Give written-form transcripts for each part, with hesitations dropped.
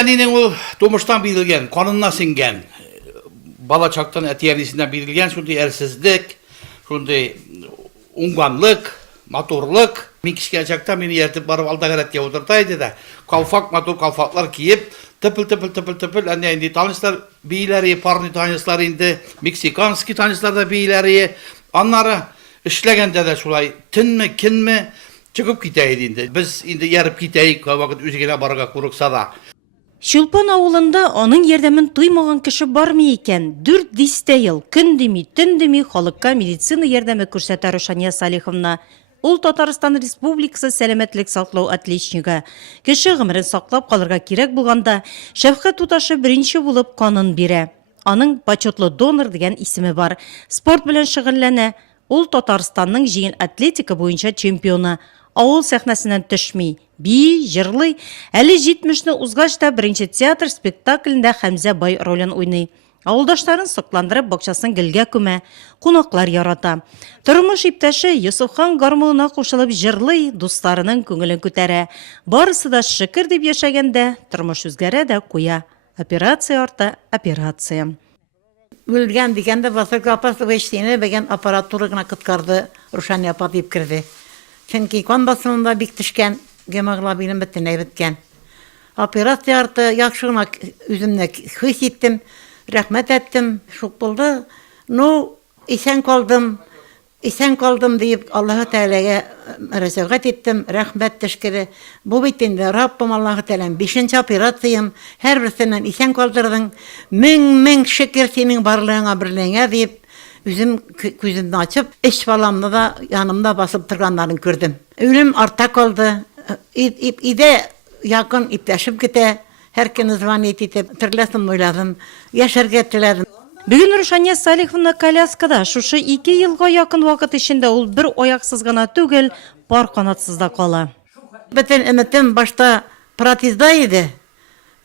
Әнинең ул тумыштан бирелгән, канына сеңгән, бала чактан әтиәрисеннән бирелгән шундый әрсезлек, шундый уңганлык, матурлык. Мин кичкә чакта мине ертеп барып алдагәрәткә утырта иде дә, калфак, матур калфаклар киеп, тыпыл, әнә инде таныстар бийләре, парный таныстар инде, мексиканский таныстар да бийләре, аннары эшләгәндә дә шулай төнме, кинме чыгып китә иде инде. Без инде ярып китәйек, вакыт үзегә барырга курыкса да. Шулпан авылында аның ярдәмен туймаган кеше бармый икән. 4 ел көн дими, төн дими халыкка медицина ярдәме күрсәтә Рушания Салиховна. Ул Татарстан Республикасы сәламәтлек саклау отличнигы. Кеше гомерен саклап калырга кирәк булганда, шәфкать туташы беренче булып канын бирә. Аның почетлы донор дигән исеме бар. Спорт белән шөгыльләнә. Ул Татарстанның җиңел атлетика буенча чемпионы. Авыл сәхнәсеннән төшми, бии, җырлый. Әле 70-не узгач та беренче театр спектаклендә Хәмзә бай ролен уйный. Авылдашларын сокландырып бакчасын гелгә күмә, кунаклар ярата. Тормыш иптәше Йосыфхан гармонына кушылып җырлый, дусларының күңелен күтәрә. Барысы да шөкер дип яшәгәндә, тормыш үзгәрә дә куя. Операция арты операция. Үлгән дигәндә Василий Апасов эштене бегән аппаратура гына кыткарды, Рушания апа дип кирде. Чөнки кан басымында бик төшкән, гемоглобиным бөтенләй беткән. Операция арты яхшы гына үземне хис иттем, рәхмәт әйттем, шук булды. Ну, исән калдым дип Аллаһу Тәгаләгә мөрәҗәгать иттем, рәхмәт тәшкире. Бу бит инде Раббым Аллаһу Тәгаләм 5нче операциям, һәрберсеннән исән калдырдың. Мең шөкер синең барлыгыңа берлегә дип үзем күземне ачып, эш баламны да янымда басып торганнарын күрдем. Үлем артта калды. Иде якын иптәшем китә, һәр көн звонит итеп, төрлесен уйладым, яшәргә теләдем. Бүген Рушания Салиховна коляскада шушы 2 елга якын вакыт эчендә ул бер аяксыз гына түгел, пар канатсыз да кала. Бөтен өметем башта протезда иде.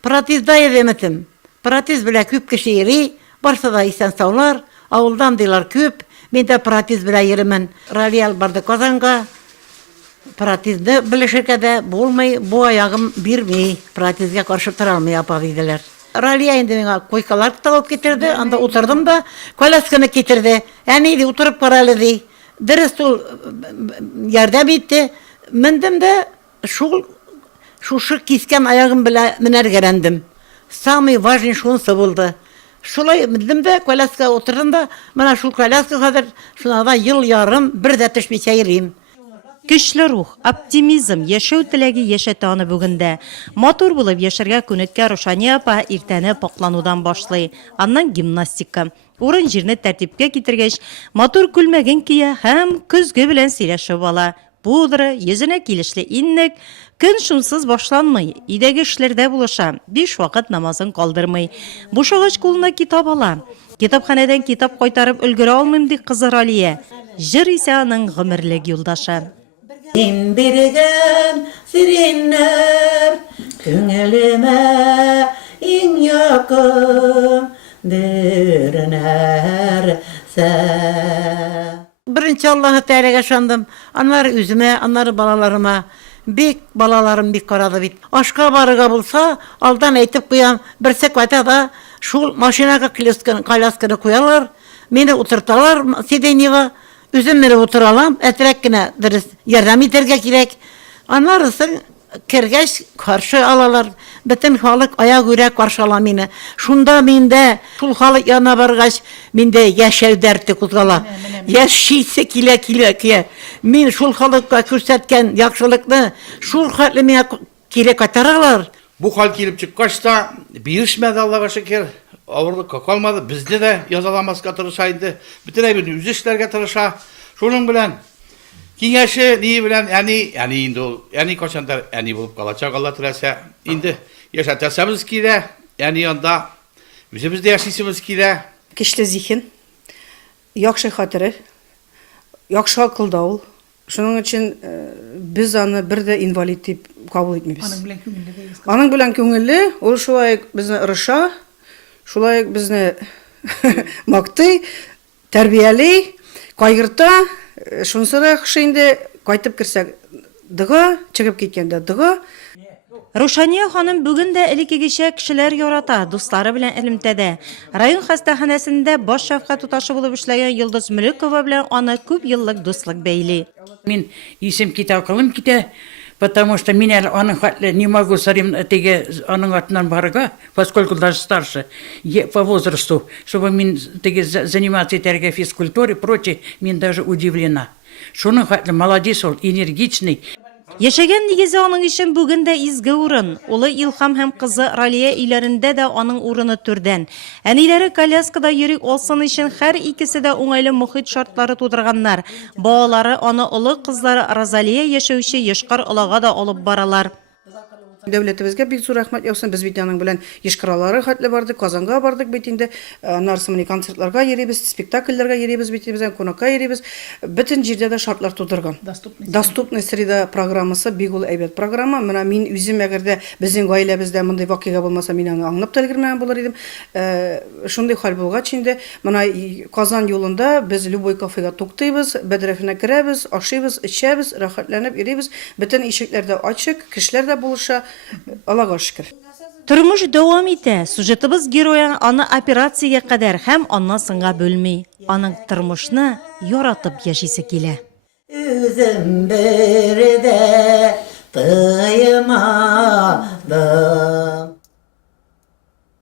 Өметем. Протез белән күп кеше йөри, барса да исән саулар, авылдан дилар күп. Мин дә протез белән йөрәмен. Ралиал барды Казанга. Протезды белешергә дә булмый, бу аягым бирмей. Протезгә каршы тора алмый апа диделәр. Ралия инде миңа койкалар табып китерде, анда утырдым да, колясканы китерде. Әни ди утырып кара әле ди. Дөрес ул ярдәм итте. Мендем дә шушы кискән аягым белән менәргәләндем. Самый важный шунысы булды. Шулай мендем дә коляска утырдым да, менә шул коляска хәзер шунда ел ярым бер дә төшмичә йөрим. Көчле рух, оптимизм, яшәү теләге яшәтә аны бүгендә. Матур булып яшәргә күнеккән Рушания апа иртәне пакланудан башлый. Аннан гимнастика. Урын җирне тәртипкә китергәч, матур күлмәген кия һәм көзге белән сөйләшеп ала. Пудра, йөзенә килешле иннек, көн шунсыз башланмый. Идәге эшләрдә булыша, 5 вакыт намазын калдырмый. Бушагач кулына китап ала. Китапханәдән китап кайтарып өлгерә алмыйм ди кызы Ралия. Җыр исә аның гомерлек юлдашы. Син биргән сиреннәр күңелемә иң якын бер нәрсә. Беренче Аллаһу Тәгаләгә ышандым, аннары үземә, аннары балаларыма. Балаларым бик карады бит. Ашка барырга булса, алдан әйтеп куям, берсе кайтада шул машинага колясканы куялар, мине утырталар сиденьега. Үзем менә утыралам, әтрәк кенә дөрес ярдәм итәргә кирәк. Аннарысын кергәч каршы алалар. Бөтен халык аягүрә каршы ала мине. Шунда миндә шул халык янына баргач, миндә яшәү дәрте кузгала. Яшисе килә. Мин шул халыкка күрсәткән яхшылыкны шул хәтле миңа кире кайтаралар. Бу хәл килеп чыккач та бирешмәде Аллаһка шөкер. Авырлыкка калмады. Безне дә язаламаска тырыша инде. Бөтенләй үз эшләргә тырыша. Шуның белән киңәше ни белән, әни инде ул, әни качандар әни булып калачак Алла теләсә. Инде яшәтәсебез килә. Әни янда үзебез дә яшисебез килә. Көчле зиһен, яхшы хатыры, яхшы акылда ул. Шуның өчен без аны бер дә инвалид дип кабул итмибез. Аның белән күңелле, ул шулай безне ырыша, шулай безне мактый, тәрбияли, кайгырта. Шунысы да яхшы инде, кайтып кирсәк, дыга, чыгып киткәндә дыга. Рушания ханым бүген дә элеккегечә кешеләр ярата, дуслары белән элемтәдә. Район хастаханәсендә баш шәфкать туташы булып эшләгән Йолдыз Мөлекова белән аны күп еллык дуслык бәйли. Мин исем китә, акылым китә, потому что мен әле аның хатлы не могу теге аның атынан барга, поскольку даже старше по возрасту, чтобы мен теге заниматься итәргә физкультурой, прочее, мен даже удивлена. Шуның хатлы молодец ул, энергичный. Яшәгән нигезе аның өчен бүген дә изге урын. Улы Илхам һәм кызы Ралия өйләрендә дә аның урыны түрдән. Әниләре коляскада йөри алсын өчен һәр икесе дә уңайлы мөхит шартлары тудырганнар. Балалары аны олы кызлары Розалия яшәүче Яшкар олага да алып баралар. Дәүләтебезгә бик зур рәхмәт яусын. Без бит аның белән Ешкаралары хәтле бардык, Казанга бардык бит инде. Нарсымны концертларга йөрибез, спектакльләргә йөрибез бит инде, кунакка йөрибез. Бөтен җирдә дә шартлар тудырган. Доступный среда программасы бик ул әйбәт программа. Менә мин үзем әгәрдә безнең гаиләбездә мондай вакыйга булмаса, мин аны аңлап та өлгермәгән булыр идем. Шундый хәл булгач инде, менә Казан юлында без любой кафега туктыйбыз, бәдрәфенә керәбез, ашыйбыз, эчәбез, рәхәтләнеп йөрибез. Бөтен ишекләр дә ачык, кешеләр дә булыша. Аллага шөкер. Тормыш дәвам итә. Сюжетыбыз героя аны операциягә кадәр һәм аннан соңга бөлми. Аның тормышны яратып яшисе килә. Үзем бердә тыймадым.